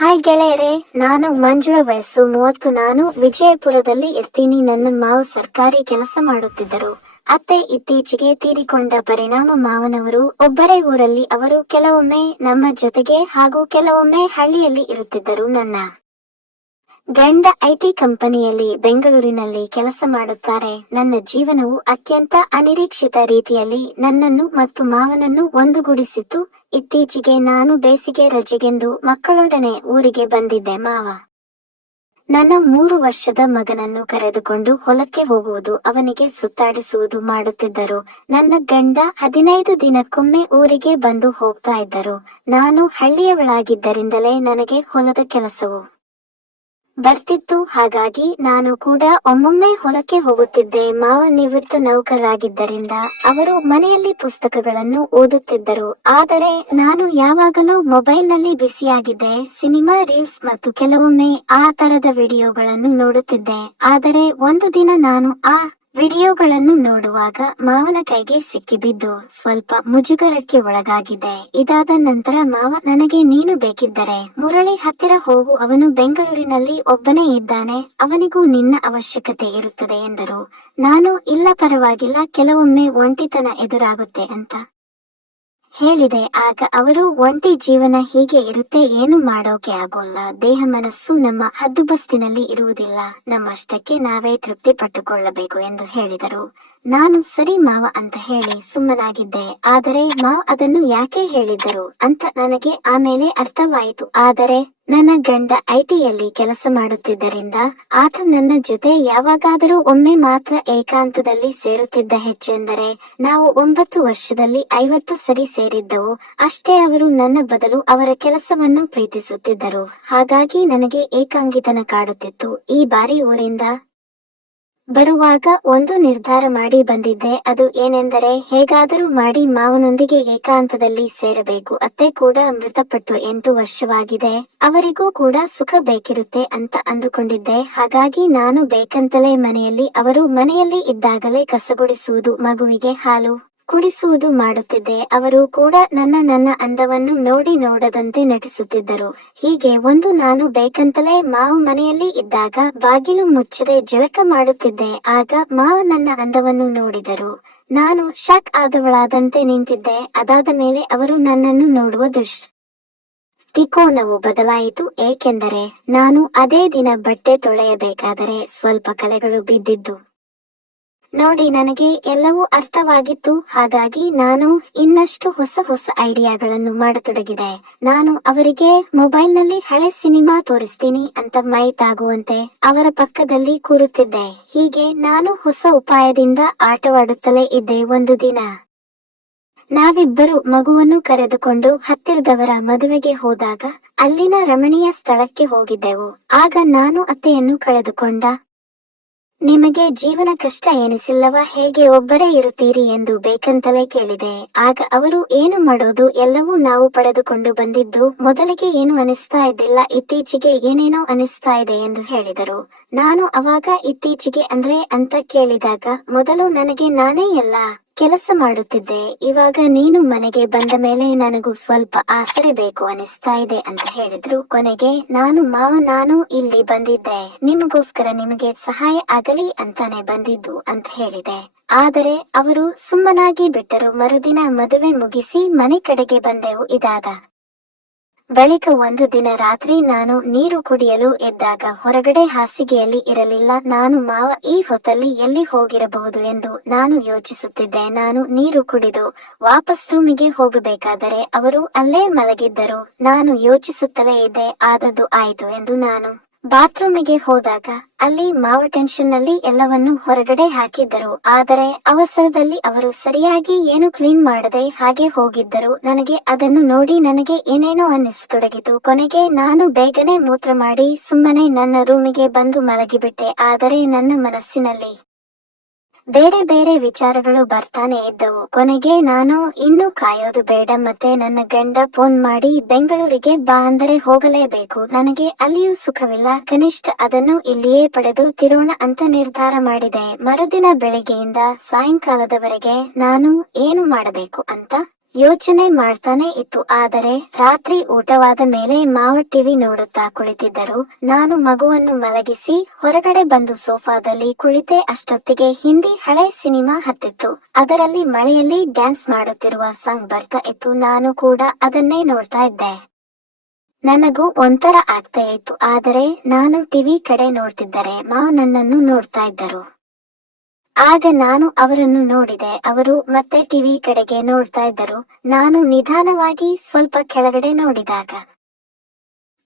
Hi ಗೆಳೆಯರೇ, ನಾನು ಮಂಜುಳ. ವಯಸ್ಸು 30. ನಾನು ವಿಜಯಪುರದಲ್ಲಿ ಇರ್ತೀನಿ. ನನ್ನ ಮಾವ ಸರ್ಕಾರಿ ಕೆಲಸ ಮಾಡುತ್ತಿದ್ದರು. ಅತ್ತೆ ಇತ್ತೀಚೆಗೆ ತೀರಿಕೊಂಡ ಪರಿಣಾಮ ಮಾವನವರು ಒಬ್ಬರೇ ಊರಲ್ಲಿ. ಅವರು ಕೆಲವೊಮ್ಮೆ ನಮ್ಮ ಜೊತೆಗೆ ಹಾಗೂ ಕೆಲವೊಮ್ಮೆ ಹಳ್ಳಿಯಲ್ಲಿ ಇರುತ್ತಿದ್ದರು. ನನ್ನ ಗಂಡ ಐಟಿ ಕಂಪನಿಯಲ್ಲಿ ಬೆಂಗಳೂರಿನಲ್ಲಿ ಕೆಲಸ ಮಾಡುತ್ತಾರೆ. ನನ್ನ ಜೀವನವು ಅತ್ಯಂತ ಅನಿರೀಕ್ಷಿತ ರೀತಿಯಲ್ಲಿ ನನ್ನನ್ನು ಮತ್ತು ಮಾವನನ್ನು ಒಂದುಗೂಡಿಸಿತ್ತು. ಇತ್ತೀಚೆಗೆ ನಾನು ಬೇಸಿಗೆ ರಜೆಗೆಂದು ಮಕ್ಕಳೊಡನೆ ಊರಿಗೆ ಬಂದಿದ್ದೆ. ಮಾವ ನನ್ನ 3 ವರ್ಷದ ಮಗನನ್ನು ಕರೆದುಕೊಂಡು ಹೊಲಕ್ಕೆ ಹೋಗುವುದು, ಅವನಿಗೆ ಸುತ್ತಾಡಿಸುವುದು ಮಾಡುತ್ತಿದ್ದರು. ನನ್ನ ಗಂಡ 15 ದಿನಕ್ಕೊಮ್ಮೆ ಊರಿಗೆ ಬಂದು ಹೋಗ್ತಾ ಇದ್ದರು. ನಾನು ಹಳ್ಳಿಯವಳಾಗಿದ್ದರಿಂದಲೇ ನನಗೆ ಹೊಲದ ಕೆಲಸವು ಬರ್ತಿತ್ತು. ಹಾಗಾಗಿ ನಾನು ಕೂಡ ಒಮ್ಮೊಮ್ಮೆ ಹೊಲಕ್ಕೆ ಹೋಗುತ್ತಿದ್ದೆ. ಮಾವ ನಿವೃತ್ತ ನೌಕರರಾಗಿದ್ದರಿಂದ ಅವರು ಮನೆಯಲ್ಲಿ ಪುಸ್ತಕಗಳನ್ನು ಓದುತ್ತಿದ್ದರು. ಆದರೆ ನಾನು ಯಾವಾಗಲೂ ಮೊಬೈಲ್ನಲ್ಲಿ ಬಿಸಿಯಾಗಿದ್ದೆ. ಸಿನಿಮಾ, ರೀಲ್ಸ್ ಮತ್ತು ಕೆಲವೊಮ್ಮೆ ಆ ತರದ ವಿಡಿಯೋಗಳನ್ನು ನೋಡುತ್ತಿದ್ದೆ. ಆದರೆ ಒಂದು ದಿನ ನಾನು ಆ ವಿಡಿಯೋಗಳನ್ನು ನೋಡುವಾಗ ಮಾವನ ಕೈಗೆ ಸಿಕ್ಕಿಬಿದ್ದು ಸ್ವಲ್ಪ ಮುಜುಗರಕ್ಕೆ ಒಳಗಾಗಿದೆ. ಇದಾದ ನಂತರ ಮಾವ ನನಗೆ, ನೀನು ಬೇಕಿದ್ದರೆ ಮುರಳಿ ಹತ್ತಿರ ಹೋಗು, ಅವನು ಬೆಂಗಳೂರಿನಲ್ಲಿ ಒಬ್ಬನೇ ಇದ್ದಾನೆ, ಅವನಿಗೂ ನಿನ್ನ ಅವಶ್ಯಕತೆ ಇರುತ್ತದೆ ಎಂದರು. ನಾನು ಇಲ್ಲ, ಪರವಾಗಿಲ್ಲ, ಕೆಲವೊಮ್ಮೆ ಒಂಟಿತನ ಎದುರಾಗುತ್ತೆ ಅಂತ ಹೇಳಿದೆ. ಆಗ ಅವರು, ಒಂಟಿ ಜೀವನ ಹೀಗೆ ಇರುತ್ತೆ, ಏನು ಮಾಡೋಕೆ ಆಗೋಲ್ಲ. ದೇಹ ಮನಸ್ಸು ನಮ್ಮ ಹದ್ದುಬಸ್ತಿನಲ್ಲಿ ಇರುವುದಿಲ್ಲ, ನಮ್ಮಷ್ಟಕ್ಕೆ ನಾವೇ ತೃಪ್ತಿ ಪಟ್ಟುಕೊಳ್ಳಬೇಕು ಎಂದು ಹೇಳಿದರು. ನಾನು ಸರಿ ಮಾವ ಅಂತ ಹೇಳಿ ಸುಮ್ಮನಾಗಿದ್ದೆ. ಆದರೆ ಮಾವ ಅದನ್ನು ಯಾಕೆ ಹೇಳಿದ್ದರು ಅಂತ ನನಗೆ ಆಮೇಲೆ ಅರ್ಥವಾಯಿತು. ಆದರೆ ನನ್ನ ಗಂಡ ಐಟಿಯಲ್ಲಿ ಕೆಲಸ ಮಾಡುತ್ತಿದ್ದರಿಂದ ಆತ ನನ್ನ ಜೊತೆ ಯಾವಾಗಾದರೂ ಒಮ್ಮೆ ಮಾತ್ರ ಏಕಾಂತದಲ್ಲಿ ಸೇರುತ್ತಿದ್ದ. ಹೆಚ್ಚೆಂದರೆ ನಾವು 9 ವರ್ಷದಲ್ಲಿ 50 ಸರಿ ಸೇರಿದ್ದವು ಅಷ್ಟೇ. ಅವರು ನನ್ನ ಬದಲು ಅವರ ಕೆಲಸವನ್ನು ಪ್ರೀತಿಸುತ್ತಿದ್ದರು. ಹಾಗಾಗಿ ನನಗೆ ಏಕಾಂಗಿತನ ಕಾಡುತ್ತಿತ್ತು. ಈ ಬಾರಿ ಊರಿಂದ ಬರುವಾಗ ಒಂದು ನಿರ್ಧಾರ ಮಾಡಿ ಬಂದಿದ್ದೆ. ಅದು ಏನೆಂದರೆ, ಹೇಗಾದರೂ ಮಾಡಿ ಮಾವನೊಂದಿಗೆ ಏಕಾಂತದಲ್ಲಿ ಸೇರಬೇಕು. ಅತ್ತೆ ಕೂಡ ಮೃತಪಟ್ಟು 8 ವರ್ಷವಾಗಿದೆ, ಅವರಿಗೂ ಕೂಡ ಸುಖ ಬೇಕಿರುತ್ತೆ ಅಂತ ಅಂದುಕೊಂಡಿದ್ದೆ. ಹಾಗಾಗಿ ನಾನು ಬೇಕಂತಲೇ ಮನೆಯಲ್ಲಿ, ಅವರು ಮನೆಯಲ್ಲಿ ಇದ್ದಾಗಲೇ ಕಸಗುಡಿಸುವುದು, ಮಗುವಿಗೆ ಹಾಲು ಕುಡಿಸುವುದು ಮಾಡುತ್ತಿದ್ದೆ. ಅವರು ಕೂಡ ನನ್ನ ಅಂದವನ್ನು ನೋಡಿ ನೋಡದಂತೆ ನಟಿಸುತ್ತಿದ್ದರು. ಹೀಗೆ ಒಂದು ನಾನು ಬೇಕಂತಲೇ ಮಾವ ಮನೆಯಲ್ಲಿ ಇದ್ದಾಗ ಬಾಗಿಲು ಮುಚ್ಚದೆ ಜಳಕ ಮಾಡುತ್ತಿದ್ದೆ. ಆಗ ಮಾವ ನನ್ನ ಅಂದವನ್ನು ನೋಡಿದರು. ನಾನು ಶಾಕ್ ಆದವಳಾದಂತೆ ನಿಂತಿದ್ದೆ. ಅದಾದ ಮೇಲೆ ಅವರು ನನ್ನನ್ನು ನೋಡುವ ದೃಷ್ಟಿಕೋನವು ಬದಲಾಯಿತು. ಏಕೆಂದರೆ ನಾನು ಅದೇ ದಿನ ಬಟ್ಟೆ ತೊಳೆಯಬೇಕಾದರೆ ಸ್ವಲ್ಪ ಕಲೆಗಳು ಬಿದ್ದಿದ್ದು ನೋಡಿ ನನಗೆ ಎಲ್ಲವೂ ಅರ್ಥವಾಗಿತ್ತು. ಹಾಗಾಗಿ ನಾನು ಇನ್ನಷ್ಟು ಹೊಸ ಐಡಿಯಾಗಳನ್ನು ಮಾಡತೊಡಗಿದೆ. ನಾನು ಅವರಿಗೆ ಮೊಬೈಲ್ನಲ್ಲಿ ಹಳೆ ಸಿನಿಮಾ ತೋರಿಸ್ತೀನಿ ಅಂತ ಮೈ ತಾಗುವಂತೆ ಅವರ ಪಕ್ಕದಲ್ಲಿ ಕೂರುತ್ತಿದ್ದೆ. ಹೀಗೆ ನಾನು ಹೊಸ ಉಪಾಯದಿಂದ ಆಟವಾಡುತ್ತಲೇ ಇದ್ದೆ. ಒಂದು ದಿನ ನಾವಿಬ್ಬರು ಮಗುವನ್ನು ಕರೆದುಕೊಂಡು ಹತ್ತಿರದವರ ಮದುವೆಗೆ ಹೋದಾಗ ಅಲ್ಲಿನ ರಮಣೀಯ ಸ್ಥಳಕ್ಕೆ ಹೋಗಿದ್ದೆವು. ಆಗ ನಾನು ಅತ್ತೆಯನ್ನು ಕಳೆದುಕೊಂಡ ನಿಮಗೆ ಜೀವನ ಕಷ್ಟ ಎನಿಸಿಲ್ಲವಾ, ಹೇಗೆ ಒಬ್ಬರೇ ಇರುತ್ತೀರಿ ಎಂದು ಬೇಕಂತಲೇ ಕೇಳಿದೆ. ಆಗ ಅವರು, ಏನು ಮಾಡೋದು, ಎಲ್ಲವೂ ನಾವು ಪಡೆದುಕೊಂಡು ಬಂದಿದ್ದು, ಮೊದಲಿಗೆ ಏನು ಅನಿಸ್ತಾ ಇದ್ದಿಲ್ಲ, ಇತ್ತೀಚೆಗೆ ಏನೇನೋ ಅನಿಸ್ತಾ ಇದೆ ಎಂದು ಹೇಳಿದರು. ನಾನು ಅವಾಗ ಇತ್ತೀಚೆಗೆ ಅಂದ್ರೆ ಅಂತ ಕೇಳಿದಾಗ, ಮೊದಲು ನನಗೆ ನಾನೇ ಎಲ್ಲ ಕೆಲಸ ಮಾಡುತ್ತಿದ್ದೆ, ಇವಾಗ ನೀನು ಮನೆಗೆ ಬಂದ ಮೇಲೆ ನನಗೂ ಸ್ವಲ್ಪ ಆಸರೆ ಬೇಕು ಅನಿಸ್ತಾ ಇದೆ ಅಂತ ಹೇಳಿದ್ರು. ಕೊನೆಗೆ ನಾನು ಇಲ್ಲಿ ಬಂದಿದ್ದೆ ನಿಮಗೋಸ್ಕರ, ನಿಮಗೆ ಸಹಾಯ ಆಗಲಿ ಅಂತಾನೆ ಬಂದಿದ್ದು ಅಂತ ಹೇಳಿದೆ. ಆದರೆ ಅವರು ಸುಮ್ಮನಾಗಿ ಬಿಟ್ಟರು. ಮರುದಿನ ಮದುವೆ ಮುಗಿಸಿ ಮನೆ ಕಡೆಗೆ ಬಂದೆವು. ಇದಾದ ಬಳಿಕ ಒಂದು ದಿನ ರಾತ್ರಿ ನಾನು ನೀರು ಕುಡಿಯಲು ಎದ್ದಾಗ ಹೊರಗಡೆ ಹಾಸಿಗೆಯಲ್ಲಿ ಇರಲಿಲ್ಲ. ನಾನು ಮಾವ ಈ ಹೊತ್ತಲ್ಲಿ ಎಲ್ಲಿ ಹೋಗಿರಬಹುದು ಎಂದು ನಾನು ಯೋಚಿಸುತ್ತಿದ್ದೆ. ನಾನು ನೀರು ಕುಡಿದು ವಾಪಸ್ ರೂಮಿಗೆ ಹೋಗಬೇಕಾದರೆ ಅವರು ಅಲ್ಲೇ ಮಲಗಿದ್ದರು. ನಾನು ಯೋಚಿಸುತ್ತಲೇ ಇದ್ದೆ. ಆದದ್ದು ಆಯಿತು ಎಂದು ನಾನು ಬಾತ್ರೂಮಿಗೆ ಹೋದಾಗ ಅಲ್ಲಿ ಮಾವ ಟೆನ್ಷನ್ ನಲ್ಲಿ ಎಲ್ಲವನ್ನು ಹೊರಗಡೆ ಹಾಕಿದ್ದರು. ಆದರೆ ಅವಸರದಲ್ಲಿ ಅವರು ಸರಿಯಾಗಿ ಏನು ಕ್ಲೀನ್ ಮಾಡದೆ ಹಾಗೆ ಹೋಗಿದ್ದರು. ನನಗೆ ಅದನ್ನು ನೋಡಿ ನನಗೆ ಏನೇನೋ ಅನ್ನಿಸತೊಡಗಿತು. ಕೊನೆಗೆ ನಾನು ಬೇಗನೆ ಮೂತ್ರ ಮಾಡಿ ಸುಮ್ಮನೆ ನನ್ನ ರೂಮಿಗೆ ಬಂದು ಮಲಗಿಬಿಟ್ಟೆ. ಆದರೆ ನನ್ನ ಮನಸ್ಸಿನಲ್ಲಿ ಬೇರೆ ಬೇರೆ ವಿಚಾರಗಳು ಬರ್ತಾನೆ ಇದ್ದವು. ಕೊನೆಗೆ ನಾನು ಇನ್ನು ಕಾಯೋದು ಬೇಡ, ಮತ್ತೆ ನನ್ನ ಗಂಡ ಫೋನ್ ಮಾಡಿ ಬೆಂಗಳೂರಿಗೆ ಬಾ ಅಂದರೆ ಹೋಗಲೇಬೇಕು, ನನಗೆ ಅಲ್ಲಿಯೂ ಸುಖವಿಲ್ಲ, ಕನಿಷ್ಠ ಅದನ್ನು ಇಲ್ಲಿಯೇ ಪಡೆದು ತಿರೋಣ ಅಂತ ನಿರ್ಧಾರ ಮಾಡಿದೆ. ಮರುದಿನ ಬೆಳಿಗ್ಗೆಯಿಂದ ಸಾಯಂಕಾಲದವರೆಗೆ ನಾನು ಏನು ಮಾಡಬೇಕು ಅಂತ ಯೋಚನೆ ಮಾಡ್ತಾನೆ ಇತ್ತು. ಆದರೆ ರಾತ್ರಿ ಊಟವಾದ ಮೇಲೆ ಮಾವ ಟಿವಿ ನೋಡುತ್ತಾ ಕುಳಿತಿದ್ದರು. ನಾನು ಮಗುವನ್ನು ಮಲಗಿಸಿ ಹೊರಗಡೆ ಬಂದು ಸೋಫಾದಲ್ಲಿ ಕುಳಿತೆ. ಅಷ್ಟೊತ್ತಿಗೆ ಹಿಂದಿ ಹಳೆ ಸಿನಿಮಾ ಹತ್ತಿತ್ತು. ಅದರಲ್ಲಿ ಮಳೆಯಲ್ಲಿ ಡ್ಯಾನ್ಸ್ ಮಾಡುತ್ತಿರುವ ಸಾಂಗ್ ಬರ್ತಾ ಇತ್ತು. ನಾನು ಕೂಡ ಅದನ್ನೇ ನೋಡ್ತಾ ಇದ್ದೆ. ನನಗೂ ಒಂಥರ ಆಗ್ತಾ ಇತ್ತು. ಆದರೆ ನಾನು ಟಿವಿ ಕಡೆ ನೋಡ್ತಿದ್ದರೆ ಮಾವ ನನ್ನನ್ನು ನೋಡ್ತಾ ಇದ್ದರು. ಆಗ ನಾನು ಅವರನ್ನು ನೋಡಿದೆ. ಅವರು ಮತ್ತೆ ಟಿವಿ ಕಡೆಗೆ ನೋಡ್ತಾ ಇದ್ದರು. ನಾನು ನಿಧಾನವಾಗಿ ಸ್ವಲ್ಪ ಕೆಳಗಡೆ ನೋಡಿದಾಗ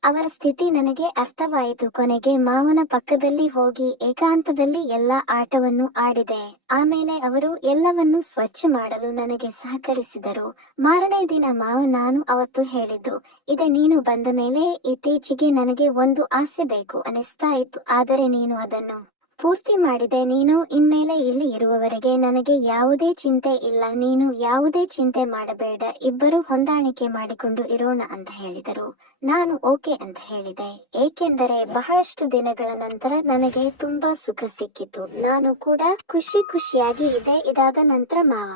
ಅವರ ಸ್ಥಿತಿ ನನಗೆ ಅರ್ಥವಾಯಿತು. ಕೊನೆಗೆ ಮಾವನ ಪಕ್ಕದಲ್ಲಿ ಹೋಗಿ ಏಕಾಂತದಲ್ಲಿ ಎಲ್ಲ ಆಟವನ್ನು ಆಡಿದೆ. ಆಮೇಲೆ ಅವರು ಎಲ್ಲವನ್ನೂ ಸ್ವಚ್ಛ ಮಾಡಲು ನನಗೆ ಸಹಕರಿಸಿದರು. ಮಾರನೇ ದಿನ ಮಾವ ನಾನು ಅವತ್ತು ಹೇಳಿದ್ದು ಇದೆ, ನೀನು ಬಂದ ಮೇಲೆ ಇತ್ತೀಚೆಗೆ ನನಗೆ ಒಂದು ಆಸೆ ಬೇಕು ಅನಿಸ್ತಾ ಇತ್ತು. ಆದರೆ ನೀನು ಅದನ್ನು ಪೂರ್ತಿ ಮಾಡಿದೆ. ನೀನು ಇನ್ಮೇಲೆ ಇಲ್ಲಿ ಇರುವವರೆಗೆ ನನಗೆ ಯಾವುದೇ ಚಿಂತೆ ಇಲ್ಲ. ನೀನು ಯಾವುದೇ ಚಿಂತೆ ಮಾಡಬೇಡ, ಇಬ್ಬರು ಹೊಂದಾಣಿಕೆ ಮಾಡಿಕೊಂಡು ಇರೋಣ ಅಂತ ಹೇಳಿದರು. ನಾನು ಓಕೆ ಅಂತ ಹೇಳಿದೆ. ಏಕೆಂದರೆ ಬಹಳಷ್ಟು ದಿನಗಳ ನಂತರ ನನಗೆ ತುಂಬಾ ಸುಖ ಸಿಕ್ಕಿತು. ನಾನು ಕೂಡ ಖುಷಿಯಾಗಿ ಇದೆ. ಇದಾದ ನಂತರ ಮಾವ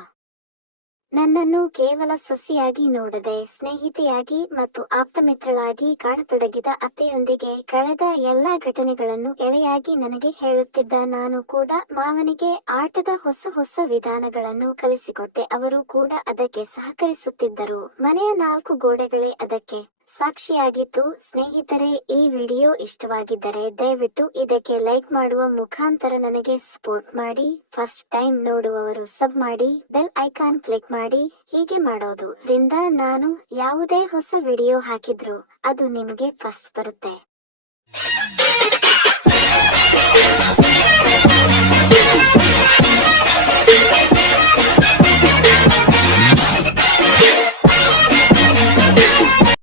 ನನ್ನನ್ನು ಕೇವಲ ಸೊಸೆಯಾಗಿ ನೋಡದೆ ಸ್ನೇಹಿತೆಯಾಗಿ ಮತ್ತು ಆಪ್ತಮಿತ್ರಳಾಗಿ ಕಾಣತೊಡಗಿದ. ಅತ್ತೆಯೊಂದಿಗೆ ಕಳೆದ ಎಲ್ಲಾ ಘಟನೆಗಳನ್ನು ಎಳೆಯಾಗಿ ನನಗೆ ಹೇಳುತ್ತಿದ್ದ. ನಾನು ಕೂಡ ಮಾವನಿಗೆ ಆಟದ ಹೊಸ ವಿಧಾನಗಳನ್ನು ಕಲಿಸಿಕೊಟ್ಟೆ. ಅವರು ಕೂಡ ಅದಕ್ಕೆ ಸಹಕರಿಸುತ್ತಿದ್ದರು. ಮನೆಯ 4 ಗೋಡೆಗಳೇ ಅದಕ್ಕೆ ಸಾಕ್ಷಿಯಾಗಿತ್ತು. ಸ್ನೇಹಿತರೆ, ಈ ವಿಡಿಯೋ ಇಷ್ಟವಾಗಿದ್ದರೆ ದಯವಿಟ್ಟು ಇದಕ್ಕೆ ಲೈಕ್ ಮಾಡುವ ಮುಖಾಂತರ ನನಗೆ ಸಪೋರ್ಟ್ ಮಾಡಿ. ಫಸ್ಟ್ ಟೈಮ್ ನೋಡುವವರು ಸಬ್ ಮಾಡಿ, ಬೆಲ್ ಐಕಾನ್ ಕ್ಲಿಕ್ ಮಾಡಿ. ಹೀಗೆ ಮಾಡೋದು ರಿಂದ ನಾನು ಯಾವುದೇ ಹೊಸ ವಿಡಿಯೋ ಹಾಕಿದ್ರು ಅದು ನಿಮಗೆ ಫಸ್ಟ್ ಬರುತ್ತೆ.